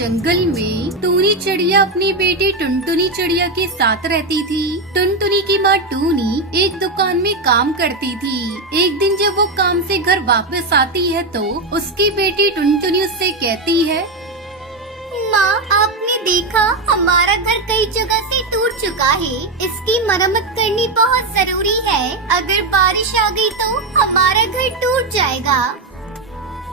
जंगल में टूनी चिड़िया अपनी बेटी टुनटुनी चिड़िया के साथ रहती थी। टुनटुनी की माँ टूनी एक दुकान में काम करती थी। एक दिन जब वो काम से घर वापस आती है तो उसकी बेटी टुनटुनी उससे कहती है, माँ, आपने देखा हमारा घर कई जगह से टूट चुका है। इसकी मरम्मत करनी बहुत जरूरी है। अगर बारिश आ गई तो हमारा घर टूट जाएगा।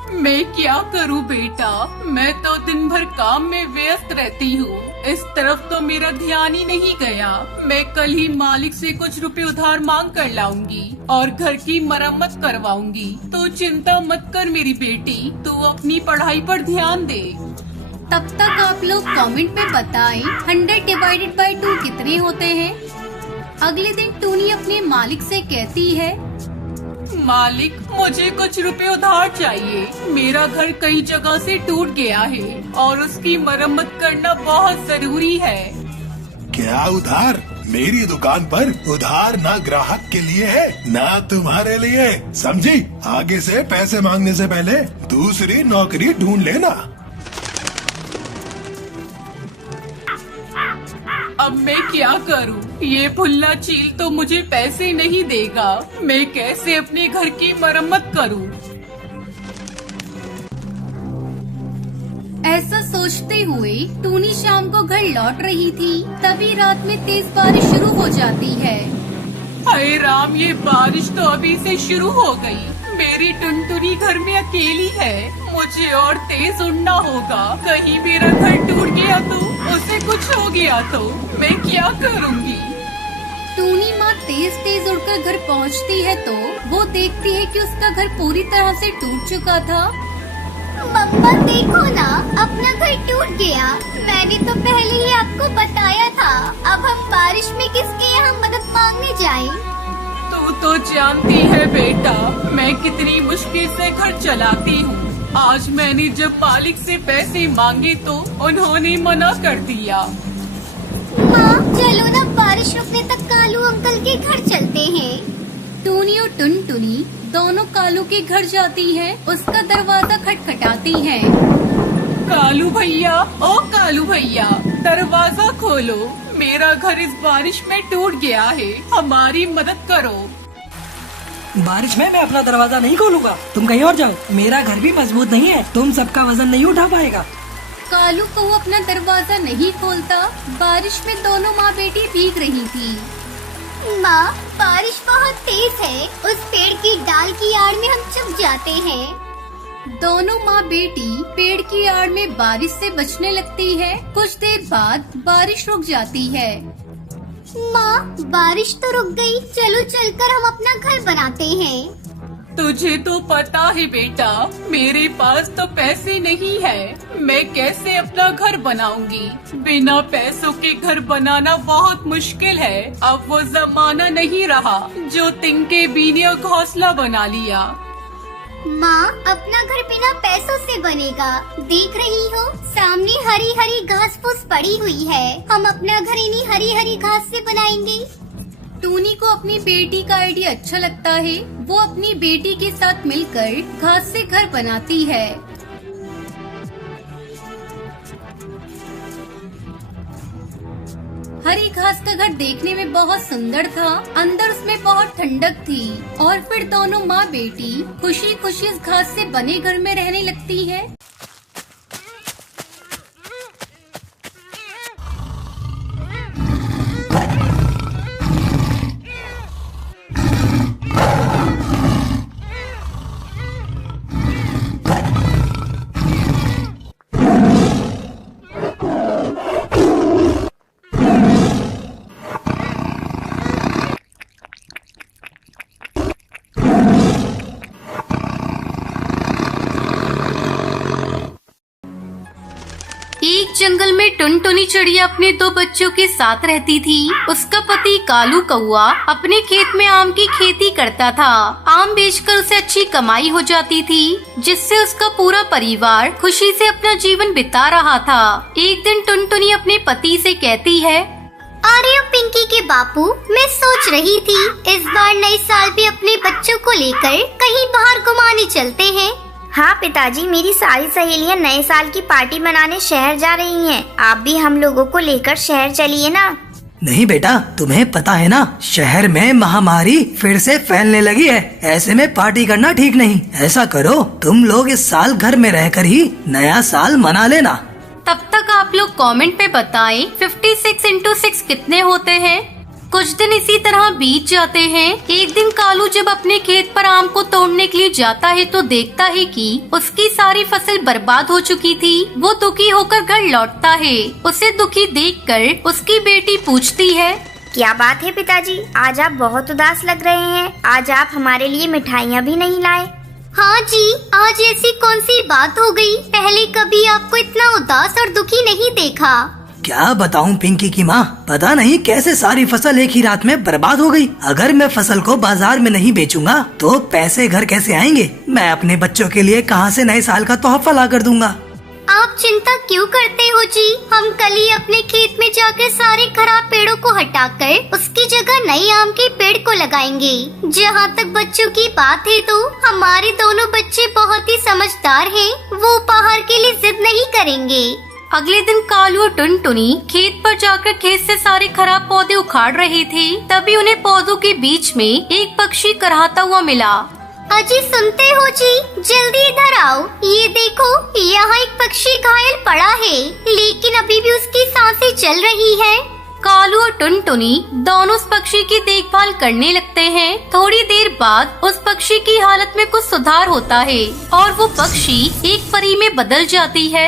मैं क्या करूं बेटा, मैं तो दिन भर काम में व्यस्त रहती हूँ। इस तरफ तो मेरा ध्यान ही नहीं गया। मैं कल ही मालिक से कुछ रुपए उधार मांग कर लाऊंगी और घर की मरम्मत करवाऊंगी। तो चिंता मत कर मेरी बेटी, तू अपनी पढ़ाई पर ध्यान दे। तब तक आप लोग कमेंट में बताएं 100 डिवाइडेड बाय 2 कितने होते हैं। अगले दिन टूनी अपने मालिक से कहती है, मालिक, मुझे कुछ रुपए उधार चाहिए। मेरा घर कई जगह से टूट गया है और उसकी मरम्मत करना बहुत जरूरी है। क्या उधार? मेरी दुकान पर उधार ना ग्राहक के लिए है ना तुम्हारे लिए, समझी? आगे से पैसे मांगने से पहले दूसरी नौकरी ढूंढ लेना। अब मैं क्या करूं? ये भुल्ला चील तो मुझे पैसे नहीं देगा। मैं कैसे अपने घर की मरम्मत करूं? ऐसा सोचते हुए टूनी शाम को घर लौट रही थी। तभी रात में तेज बारिश शुरू हो जाती है। हाय राम, ये बारिश तो अभी से शुरू हो गई। मेरी टुनटुनी घर में अकेली है। मुझे और तेज उड़ना होगा। कहीं मेरा घर टूट गया तो, उसे कुछ हो गया तो मैं क्या करूँगी? टूनी माँ तेज तेज उड़कर घर पहुँचती है तो वो देखती है कि उसका घर पूरी तरह से टूट चुका था। मम्मा देखो ना, अपना घर टूट गया। मैंने तो पहले ही आपको बताया था। अब हम बारिश में किसके यहाँ मदद मांगने जाएं? तू तो जानती है बेटा, मैं कितनी मुश्किल से घर चलाती हूँ। आज मैंने जब मालिक से पैसे मांगे तो उन्होंने मना कर दिया। माँ, चलो ना, बारिश रुकने तक कालू अंकल के घर चलते हैं। टूनी और टुनटुनी दोनों कालू के घर जाती हैं। उसका दरवाजा खटखटाती हैं। कालू भैया, ओ कालू भैया, दरवाजा खोलो। मेरा घर इस बारिश में टूट गया है, हमारी मदद करो। बारिश में मैं अपना दरवाजा नहीं खोलूंगा। तुम कहीं और जाओ, मेरा घर भी मजबूत नहीं है। तुम सबका वजन नहीं उठा पाएगा। कालू को अपना दरवाजा नहीं खोलता। बारिश में दोनों माँ बेटी भीग रही थी। माँ, बारिश बहुत तेज है। उस पेड़ की डाल की आड़ में हम छुप जाते हैं। दोनों माँ बेटी पेड़ की आड़ में बारिश से बचने लगती है। कुछ देर बाद बारिश रुक जाती है। माँ, बारिश तो रुक गई। चलो चलकर हम अपना घर बनाते हैं। तुझे तो पता है बेटा, मेरे पास तो पैसे नहीं है। मैं कैसे अपना घर बनाऊंगी? बिना पैसों के घर बनाना बहुत मुश्किल है। अब वो जमाना नहीं रहा जो तिनके बीने घोंसला बना लिया। माँ, अपना घर बिना पैसों से बनेगा। देख रही हो, सामने हरी हरी घास फूस पड़ी हुई है। हम अपना घर इन्हीं हरी हरी घास से बनाएंगे। टूनी को अपनी बेटी का आइडिया अच्छा लगता है। वो अपनी बेटी के साथ मिलकर घास से घर बनाती है। हरी घास का घर देखने में बहुत सुंदर था। अंदर उसमें बहुत ठंडक थी। और फिर दोनों माँ बेटी खुशी खुशी इस घास से बने घर में रहने लगती है। एक जंगल में टुनटुनी चिड़िया अपने 2 बच्चों के साथ रहती थी। उसका पति कालू कौआ अपने खेत में आम की खेती करता था। आम बेचकर उसे अच्छी कमाई हो जाती थी, जिससे उसका पूरा परिवार खुशी से अपना जीवन बिता रहा था। एक दिन टुनटुनी अपने पति से कहती है, अरे पिंकी के बापू, मैं सोच रही थी इस बार नए साल पे अपने बच्चों को लेकर कहीं बाहर घुमाने चलते हैं। हाँ पिताजी, मेरी सारी सहेलियाँ नए साल की पार्टी मनाने शहर जा रही हैं। आप भी हम लोगों को लेकर शहर चलिए ना। नहीं बेटा, तुम्हें पता है ना, शहर में महामारी फिर से फैलने लगी है। ऐसे में पार्टी करना ठीक नहीं। ऐसा करो, तुम लोग इस साल घर में रहकर ही नया साल मना लेना। तब तक आप लोग कमेंट पे बताएं 56 into 6 कितने होते हैं। कुछ दिन इसी तरह बीत जाते हैं। एक दिन कालू जब अपने खेत पर आम को तोड़ने के लिए जाता है तो देखता है कि उसकी सारी फसल बर्बाद हो चुकी थी। वो दुखी होकर घर लौटता है। उसे दुखी देखकर उसकी बेटी पूछती है, क्या बात है पिताजी, आज आप बहुत उदास लग रहे हैं। आज आप हमारे लिए मिठाइयाँ भी नहीं लाए। हाँ जी, आज ऐसी कौन सी बात हो गई? पहले कभी आपको इतना उदास और दुखी नहीं देखा। क्या बताऊं पिंकी की माँ, पता नहीं कैसे सारी फसल एक ही रात में बर्बाद हो गई। अगर मैं फसल को बाजार में नहीं बेचूंगा तो पैसे घर कैसे आएंगे? मैं अपने बच्चों के लिए कहाँ से नए साल का तोहफा ला कर दूंगा। आप चिंता क्यों करते हो जी? हम कल ही अपने खेत में जाकर सारे खराब पेड़ों को हटाकर उसकी जगह नए आम के पेड़ को लगाएंगे। जहाँ तक बच्चों की बात है तो हमारे दोनों बच्चे बहुत ही समझदार हैं। वो उपहार के लिए जिद नहीं करेंगे। अगले दिन कालू और टुनटुनी खेत पर जाकर खेत से सारे खराब पौधे उखाड़ रहे थे। तभी उन्हें पौधों के बीच में एक पक्षी कराहता हुआ मिला। अजी सुनते हो जी, जल्दी इधर आओ। ये देखो, यहाँ एक पक्षी घायल पड़ा है, लेकिन अभी भी उसकी सांसें चल रही है। कालू और टुनटुनी दोनों उस पक्षी की देखभाल करने लगते हैं। थोड़ी देर बाद उस पक्षी की हालत में कुछ सुधार होता है और वो पक्षी एक परी में बदल जाती है।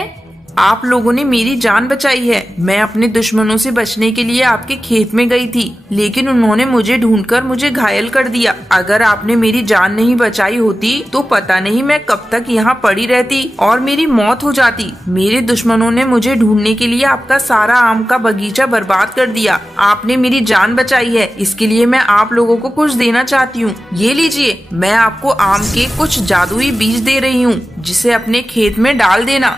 आप लोगों ने मेरी जान बचाई है। मैं अपने दुश्मनों से बचने के लिए आपके खेत में गई थी, लेकिन उन्होंने मुझे ढूंढकर मुझे घायल कर दिया। अगर आपने मेरी जान नहीं बचाई होती तो पता नहीं मैं कब तक यहाँ पड़ी रहती और मेरी मौत हो जाती। मेरे दुश्मनों ने मुझे ढूंढने के लिए आपका सारा आम का बगीचा बर्बाद कर दिया। आपने मेरी जान बचाई है, इसके लिए मैं आप लोगों को कुछ देना चाहती हूँ। ये लीजिए, मैं आपको आम के कुछ जादुई बीज दे रही हूँ, जिसे अपने खेत में डाल देना।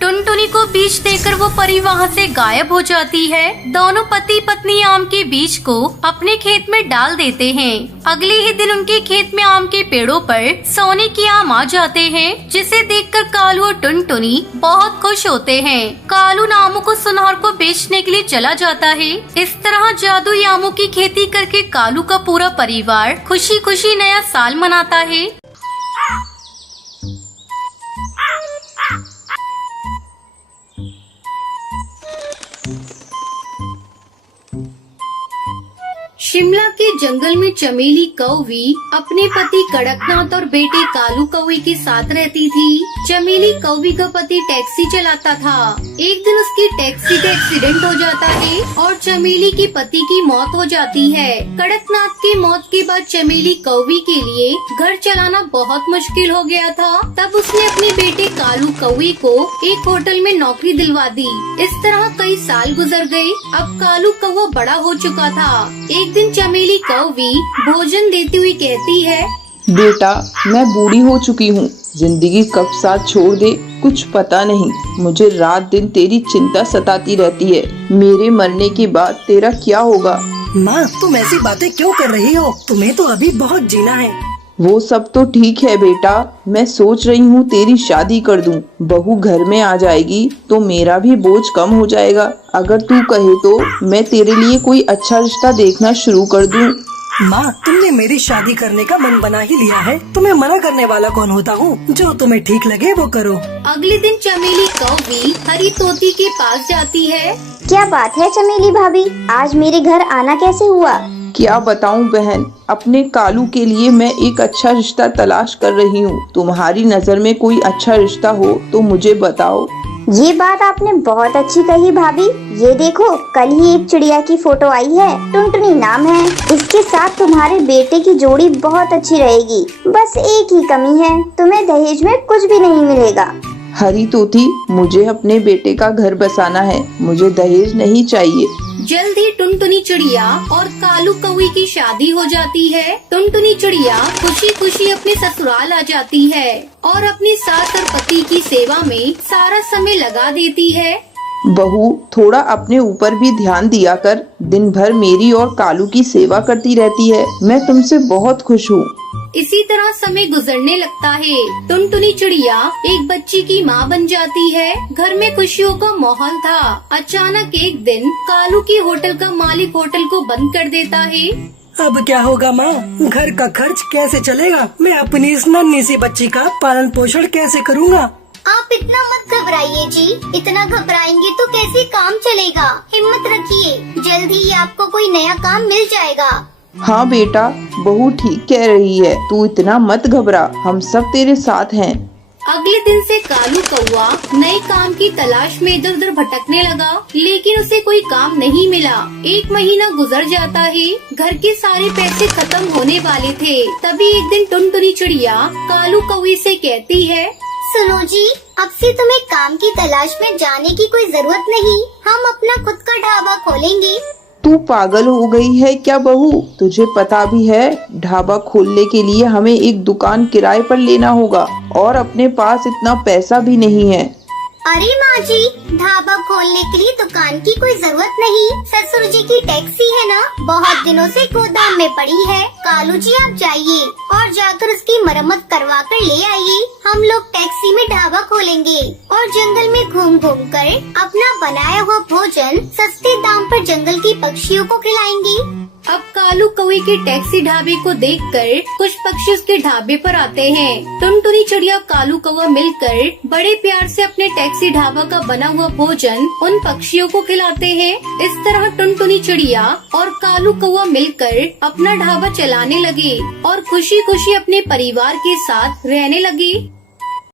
टुनटुनी को बीज देकर वो परी वहाँ से गायब हो जाती है। दोनों पति पत्नी आम के बीज को अपने खेत में डाल देते हैं। अगले ही दिन उनके खेत में आम के पेड़ों पर सोने के आम आ जाते हैं, जिसे देखकर कालू और टुनटुनी बहुत खुश होते हैं। कालू आमों को सुनार को बेचने के लिए चला जाता है। इस तरह जादुई आमों की खेती करके कालू का पूरा परिवार खुशी खुशी नया साल मनाता है। शिमला के जंगल में चमेली कौवी अपने पति कड़कनाथ और बेटे कालू कौवे के साथ रहती थी। चमेली कौवी का पति टैक्सी चलाता था। एक दिन उसकी टैक्सी का एक्सीडेंट हो जाता है और चमेली के पति की मौत हो जाती है। कड़कनाथ की मौत के बाद चमेली कौवी के लिए घर चलाना बहुत मुश्किल हो गया था। तब उसने अपने बेटे कालू कौवे को एक होटल में नौकरी दिलवा दी। इस तरह कई साल गुजर गए। अब कालू कौवा बड़ा हो चुका था। एक दिन चमेली कौवी भोजन देती हुई कहती है, बेटा, मैं बूढ़ी हो चुकी हूँ। जिंदगी कब साथ छोड़ दे कुछ पता नहीं। मुझे रात दिन तेरी चिंता सताती रहती है। मेरे मरने के बाद तेरा क्या होगा? माँ, तुम ऐसी बातें क्यों कर रही हो? तुम्हें तो अभी बहुत जीना है। वो सब तो ठीक है बेटा, मैं सोच रही हूँ तेरी शादी कर दूँ। बहू घर में आ जाएगी तो मेरा भी बोझ कम हो जाएगा। अगर तू कहे तो मैं तेरे लिए कोई अच्छा रिश्ता देखना शुरू कर दूँ। माँ, तुमने मेरी शादी करने का मन बना ही लिया है। तुम्हें मना करने वाला कौन होता हूँ? जो तुम्हें ठीक लगे वो करो। अगले दिन चमेली कौवी हरी तोती के पास जाती है। क्या बात है चमेली भाभी, आज मेरे घर आना कैसे हुआ? क्या बताऊं बहन, अपने कालू के लिए मैं एक अच्छा रिश्ता तलाश कर रही हूँ। तुम्हारी नजर में कोई अच्छा रिश्ता हो तो मुझे बताओ। ये बात आपने बहुत अच्छी कही भाभी। ये देखो, कल ही एक चिड़िया की फोटो आई है, टुनटुनी नाम है। इसके साथ तुम्हारे बेटे की जोड़ी बहुत अच्छी रहेगी। बस एक ही कमी है, तुम्हें दहेज में कुछ भी नहीं मिलेगा। हरी तोती, मुझे अपने बेटे का घर बसाना है, मुझे दहेज नहीं चाहिए। जल्द ही टुनटुनी चिड़िया और कालू कौवे की शादी हो जाती है। टुनटुनी चिड़िया खुशी खुशी अपने ससुराल आ जाती है और अपनी सास और पति की सेवा में सारा समय लगा देती है। बहू, थोड़ा अपने ऊपर भी ध्यान दिया कर। दिन भर मेरी और कालू की सेवा करती रहती है। मैं तुमसे बहुत खुश हूँ। इसी तरह समय गुजरने लगता है। टुनटुनी चिड़िया एक बच्ची की माँ बन जाती है। घर में खुशियों का माहौल था। अचानक एक दिन कालू की होटल का मालिक होटल को बंद कर देता है। अब क्या होगा माँ? घर का खर्च कैसे चलेगा? मैं अपनी इस नन्ही सी बच्ची का पालन पोषण कैसे करूँगा? आप इतना मत घबराइए जी। इतना घबराएंगे तो कैसे काम चलेगा? हिम्मत रखिए, जल्द ही आपको कोई नया काम मिल जाएगा। हाँ बेटा, बहू ठीक कह रही है। तू इतना मत घबरा, हम सब तेरे साथ हैं। अगले दिन से कालू कौआ नए काम की तलाश में इधर उधर भटकने लगा, लेकिन उसे कोई काम नहीं मिला। 1 महीना गुजर जाता है। घर के सारे पैसे खत्म होने वाले थे। तभी एक दिन टुनटुनी चिड़िया कालू कौवे से कहती है, सुनो जी, अब से तुम्हें काम की तलाश में जाने की कोई जरूरत नहीं। हम अपना खुद का ढाबा खोलेंगे। तू पागल हो गई है क्या बहू? तुझे पता भी है ढाबा खोलने के लिए हमें एक दुकान किराए पर लेना होगा और अपने पास इतना पैसा भी नहीं है। अरे माँ जी, ढाबा खोलने के लिए दुकान की कोई जरूरत नहीं। ससुर जी की टैक्सी है ना, बहुत दिनों से गोदाम में पड़ी है। कालू जी आप जाइए और जाकर उसकी मरम्मत करवा कर ले आइए। हम लोग टैक्सी में ढाबा खोलेंगे और जंगल में घूम घूम कर अपना बनाया हुआ भोजन सस्ते दाम पर जंगल की पक्षियों को खिलाएंगे। अब कालू कौवे के टैक्सी ढाबे को देखकर कुछ पक्षी उसके ढाबे पर आते हैं। टुनटुनी चिड़िया कालू कौवा मिलकर बड़े प्यार से अपने टैक्सी ढाबा का बना हुआ भोजन उन पक्षियों को खिलाते हैं। इस तरह टुनटुनी चिड़िया और कालू कौवा मिलकर अपना ढाबा चलाने लगे और खुशी खुशी अपने परिवार के साथ रहने लगे।